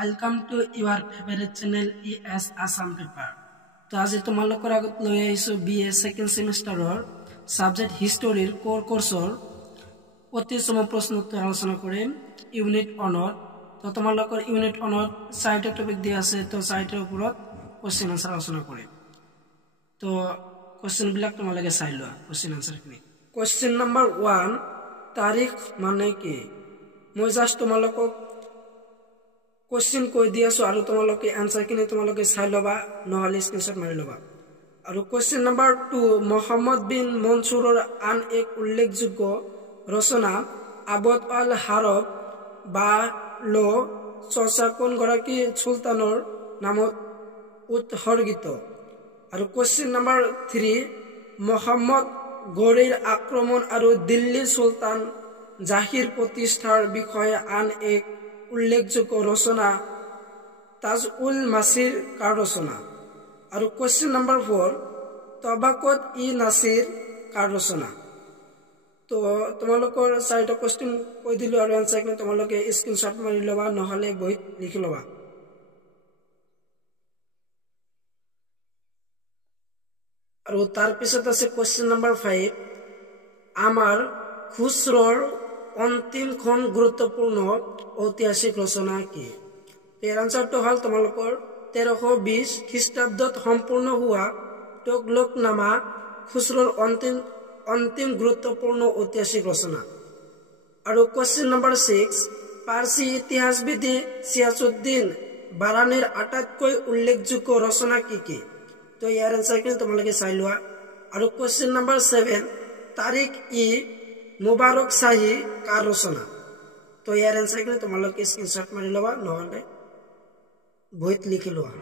Welcome to your favorite channel ES Assam Paper. তো আজি তোমালোকৰ আগত লৈ আহিছো BA সেকেন্ড সেমিস্টাৰৰ সাবজেক্ট হিষ্টৰীৰ কোৰ কোৰ্সৰ অতি সম প্ৰশ্ন উত্তৰ আলোচনা কৰিম ইউনিট 1 তো তোমালোকৰ ইউনিট 1 চাৰিটা টপিক দিয়া আছে তো চাৰিটাৰ ওপৰত কোশ্চেন আনসাৰ আলোচনা কৰিম তো কোশ্চেন বিলাক তোমালোকে চাই লোৱা কোশ্চেন আনসাৰখিনি কোশ্চেন নম্বৰ 1 তাৰিখ মানে কি মই জাস্ট তোমালোকক क्वेश्चन কৈ দি আছো আৰু তোমালোকে आंसर কিনে তোমালোকে চাই লবা নহলে স্ক্ৰিনশট মাৰি লবা আৰু क्वेश्चन নম্বৰ 2 মোহাম্মদ বিন মনসুৰৰ আন এক উল্লেখযোগ্য ৰচনা আবদ আল হাৰব বা লো চৰ্চা কোন গৰাকী সুলতানৰ নামত উৎসৰ্গিত আৰু क्वेश्चन নম্বৰ 3 মোহাম্মদ গৌৰীৰ আক্ৰমণ আৰু দিল্লীৰ সুলতান জাহিৰ প্ৰতিষ্ঠাৰ বিষয়ে আন এক উল্লেখযোগ্য ৰচনা তাজউল মাসিৰ কাৰ ৰচনা আৰ কোশ্চেন নাম্বাৰ 4 তবাকত ই নাসিৰ কাৰ ৰচনা তো তোমালোকৰ চাৰিটা কোশ্চেন কৈ দিলো আৰু আনসাৰ খিনি তোমালোকে স্ক্ৰিনশট মাৰি লবা নহলে বহিত লিখি লবা আৰু তাৰ পিছত আছে কোশ্চেন নাম্বাৰ 5 আমাৰ খুসৰোৰ অন্তিমখন গুৰুত্বপূৰ্ণ ঐতিহাসিক ৰচনা কি এৰ আনসাৰটো হল তোমালোকৰ 1320 খ্ৰীষ্টাব্দত সম্পূৰ্ণ হোৱা তুগলকনামা খুসৰোৰ অন্তিম গুৰুত্বপূৰ্ণ ঐতিহাসিক ৰচনা আৰু কোশ্চেন নম্বৰ 6 পাৰ্চী ইতিহাসবিদ সিয়াজউদ্দিন বাৰানীৰ আটাইতকৈ উল্লেখযোগ্য ৰচনা কি কি তো ইয়াৰ আনসাৰখিনি তোমালোকে চাই লোৱা আৰু কোশ্চেন নম্বৰ 7 তাৰিখ ই মুবাৰক শাহী কাৰ ৰচনা তো ইয়াৰ আনসাৰখিনি তোমালোকে স্ক্ৰিনশট মাৰি লবা নহলে বহিত লিখি লোৱা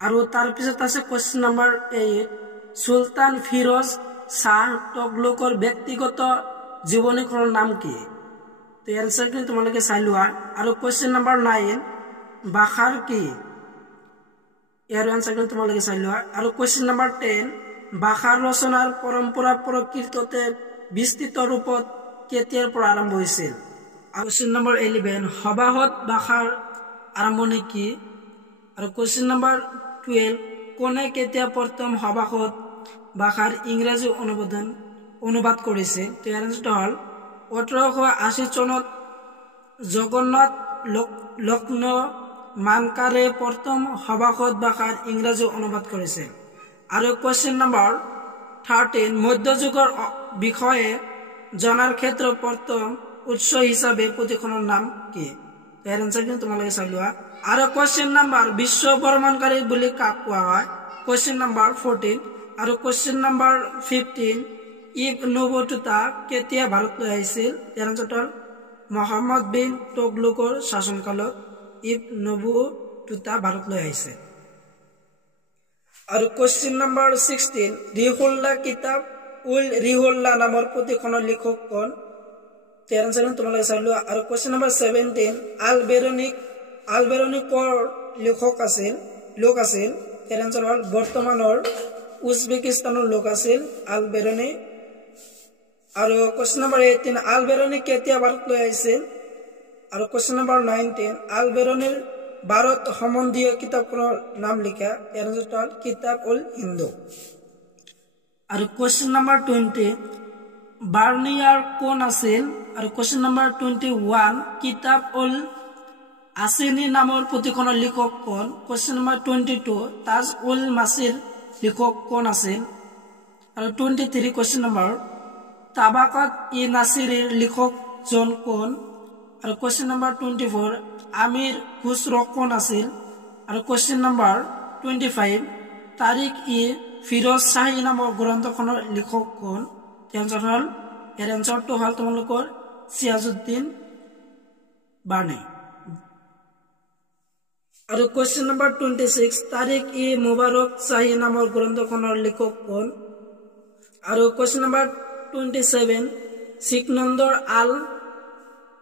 আৰু তাৰ পিছত আছে কোশ্চেন নম্বৰ 8 সুলতান ফিৰোজ শাহ তুগলকৰ ব্যক্তিগত জীৱনীখনৰ নাম কি তো ইয়াৰ আনসাৰখিনি তোমালোকে চাই লোৱা আৰু কোশ্চেন নম্বৰ 9 বাখাৰ কি ইয়াৰ আনসাৰখিনি তোমালোকে চাই লোৱা আৰু কোশ্চেন নম্বৰ 10 বাখাৰ ৰচনাৰ পৰম্পৰা প্ৰকৃততে বিস্তৃত ৰূপত কেতিয়াৰ পৰা আৰম্ভ হৈছিল আৰু কোশ্চেন নম্বৰ 11 সবাহত বাখাৰ আৰম্ভণি কি আৰু কোশ্চেন নম্বৰ 12 কোনে কেতিয়া প্ৰথম সবাহত বাখাৰ ইংৰাজী অনুবাদ কৰিছে তো ইয়াৰ আনসাৰটো হ'ল 1880 চনত জগন্নাথ লক্ষ্ণৌ মানকাৰে প্ৰথম সবাহত বাখাৰ ইংৰাজী অনুবাদ কৰিছে আৰু কোশ্চেন নম্বৰ 13 মধ্যযুগৰ বিষয়ে জনাৰ ক্ষেত্ৰত প্ৰথম উৎস হিচাপে পুথিখনৰ নাম কি ইয়াৰ আনসাৰখিনি তোমালোকে চাই লোৱা আৰু কোশ্চেন নম্বৰ বিশ্ব ভ্ৰমণকাৰী বুলি কাক কোৱা হয় কোশ্চেন নম্বৰ 14 আৰু কোশ্চেন নম্বৰ 15 ইবন বতুতা কেতিয়া ভাৰতলৈ আহিছিল ইয়াৰ আনসাৰটো হ'ল মোহাম্মদ বিন তুগলকৰ শাসনকালত ইবন বতুতা ভাৰতলৈ আহিছে আৰু কোশ্চেন নম্বৰ 16 ৰিহুল্লাহ কিতাব উল ৰিহুল্লাহ নামৰ পুথিখনৰ লেখক কোন ইয়াৰ আনসাৰখিনি তোমালোকে চাই লোৱা আৰু কোশ্চেন নম্বৰ 17 আল বেৰুনিকৰ লোক আছিল ইয়াৰ আনসাৰ হ'ল বৰ্তমানৰ উজবেকিস্তানৰ লোক আছিল আল বেৰুনি আৰু কোশ্চেন নম্বৰ 18 আল বেৰুনি কেতিয়া ভাৰতলৈ আহিছিল আৰু কোশ্চেন নম্বৰ 19 আল বেৰুনিৰ ভাৰত সম্বন্ধীয় কিতাপখনৰ নাম লিখা ইয়াৰ আনসাৰটো হ'ল কিতাব উল হিন্দু আৰু কোশ্চেন নম্বৰ 20 বাৰ্নিয়াৰ কোন আছিল আৰু কোশ্চেন নম্বৰ 21 কিতাব উল আসিনী নামৰ পুথিখনৰ লেখক কোন কোশ্চেন নম্বৰ 22 তাজ উল মাসিৰ লেখক কোন আছিল আৰু 23 কোশ্চেন নম্বৰ তাবাকাত ই নাসিৰৰ লেখক জন কোন আৰু কোশ্চেন নম্বৰ 24 আমিৰ খুসৰো কোন আছিল আৰু কোশ্চেন নম্বৰ 25 তাৰিখ ই ফিৰোজ শাহী নামৰ গ্ৰন্থখনৰ লেখক কোন ইয়াৰ আনসাৰটো হ'ল তোমালোকৰ সিয়াজউদ্দিন বাৰ্নী আৰু কোশ্চেন নম্বৰ 26 তাৰিখ ই মুবাৰক শাহী নামৰ গ্ৰন্থখনৰ লেখক কোন আৰু কোশ্চেন নম্বৰ 27 শিখনন্দৰ আল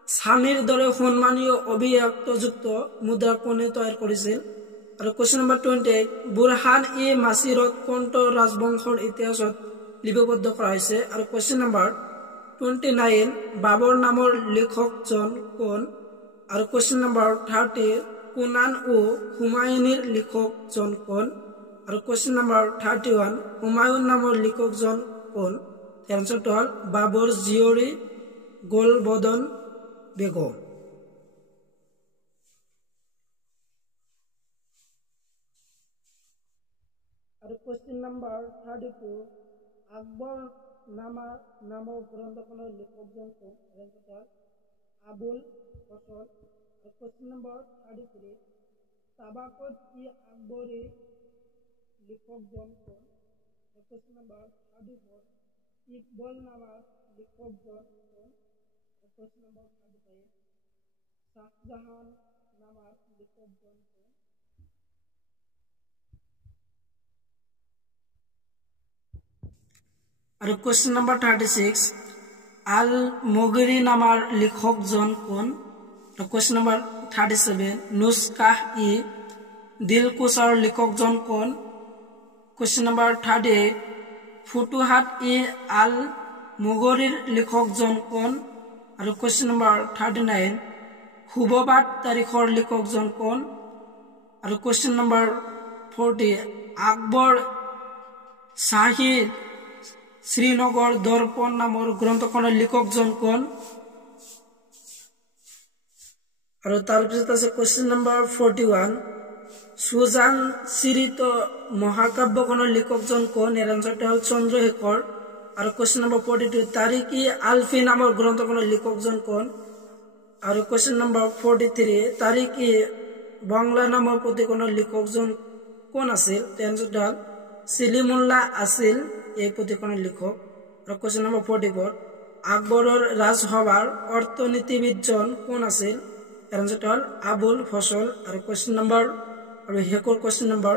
স্বামীৰ দৰে সন্মানীয় অভিযুক্ত মুদ্ৰা কোনে তৈয়াৰ কৰিছিল আৰু কোশ্চেন নম্বৰ 28 বুৰহান ই মাসিৰত কোনটো ৰাজবংশৰ ইতিহাসত লিপিবদ্ধ কৰা হৈছে। আৰু কোৱেশ্চন নম্বৰ 29 বাবৰ নামৰ লেখকজন কোন? আৰু কোৱেশ্চন নম্বৰ 30 কুনান ও হুমায়ুনিৰ লেখকজন কোন? আৰু কোৱেশ্চন নম্বৰ 31 হুমায়ুন নামৰ লেখকজন কোন? এনসাৰটো হল বাবৰ জীয়ৰী গোলবদন বেগম। আৰু কোৱেশ্চন নম্বৰ 32 আকবৰ নামা নামৰ গ্ৰন্থখনৰ লেখকজন কোন? এনসাৰটো হল আবুল ফজল। আৰু কোৱেশ্চন নম্বৰ 33 তাবাকত ই আকবৰী লেখকজন কোন? কোৱেশ্চন নম্বৰ 34 ইকবল নামার লেখকজন কোন? কোয়েশ্চন নাম্বার 35 শাহজাহান নামার লেখকজন কোন? আর কোয়েশ্চন নাম্বার 36 আল মুগরি নামার লেখকজন কোন? কোয়েশ্চন নাম্বার 37 নুসখাহ ই দিলকুশার লেখকজন কোন? কোয়েশ্চন নাম্বার 38 ফুতুহাত ই আল মুগরির লেখকজন কোন? আর কোয়েশ্চন নাম্বার 39 হুববাত তারিখর লেখকজন কোন? আর কোয়েশ্চন নাম্বার 40 আকবর শাহী শ্রীনগর দর্পণ নামৰ গ্ৰন্থখনৰ লেখকজন কোন? আৰু তাৰপিছত আছে কোয়েশ্চন নাম্বাৰ 41 সুজান চিৰিত মহাকাব্যখনৰ লেখকজন কোন? এৰ আনসাৰটা হল চন্দ্ৰশেখৰ। আৰ কোয়েশ্চন নাম্বাৰ 42 তাৰিকি আলফি নামৰ গ্ৰন্থখনৰ লেখকজন কোন? আৰ কোয়েশ্চন নাম্বাৰ 43 তাৰিকি বাংলা নামৰ পুথিখনৰ লেখকজন কোন আছিল? আনসাৰটা হল সেলিমুল্লাহ আছিল এই পুথিখনৰ লেখক। আর কোয়েশ্চন নাম্বার 44 আকবরের রাজসভার অর্থনীতিবিদজন কোন আছিল? এর আনসারটা হল আবুল ফজল। আর কোয়েশ্চন নাম্বার আর হেকর কোয়েশ্চন নাম্বার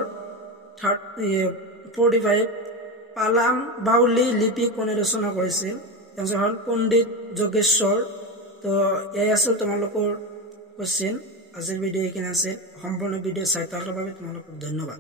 45 পালাম বাউলি লিপি কোনে রচনা করেছিল? আনসার হল পণ্ডিত যোগেশ্বৰ। তো এই আছিল তোমালোকৰ কোয়েশ্চন। আজিৰ ভিডিও এখানে আছে। সম্পূৰ্ণ ভিডিও চাই থকাৰ বাবে তোমালোকক ধন্যবাদ।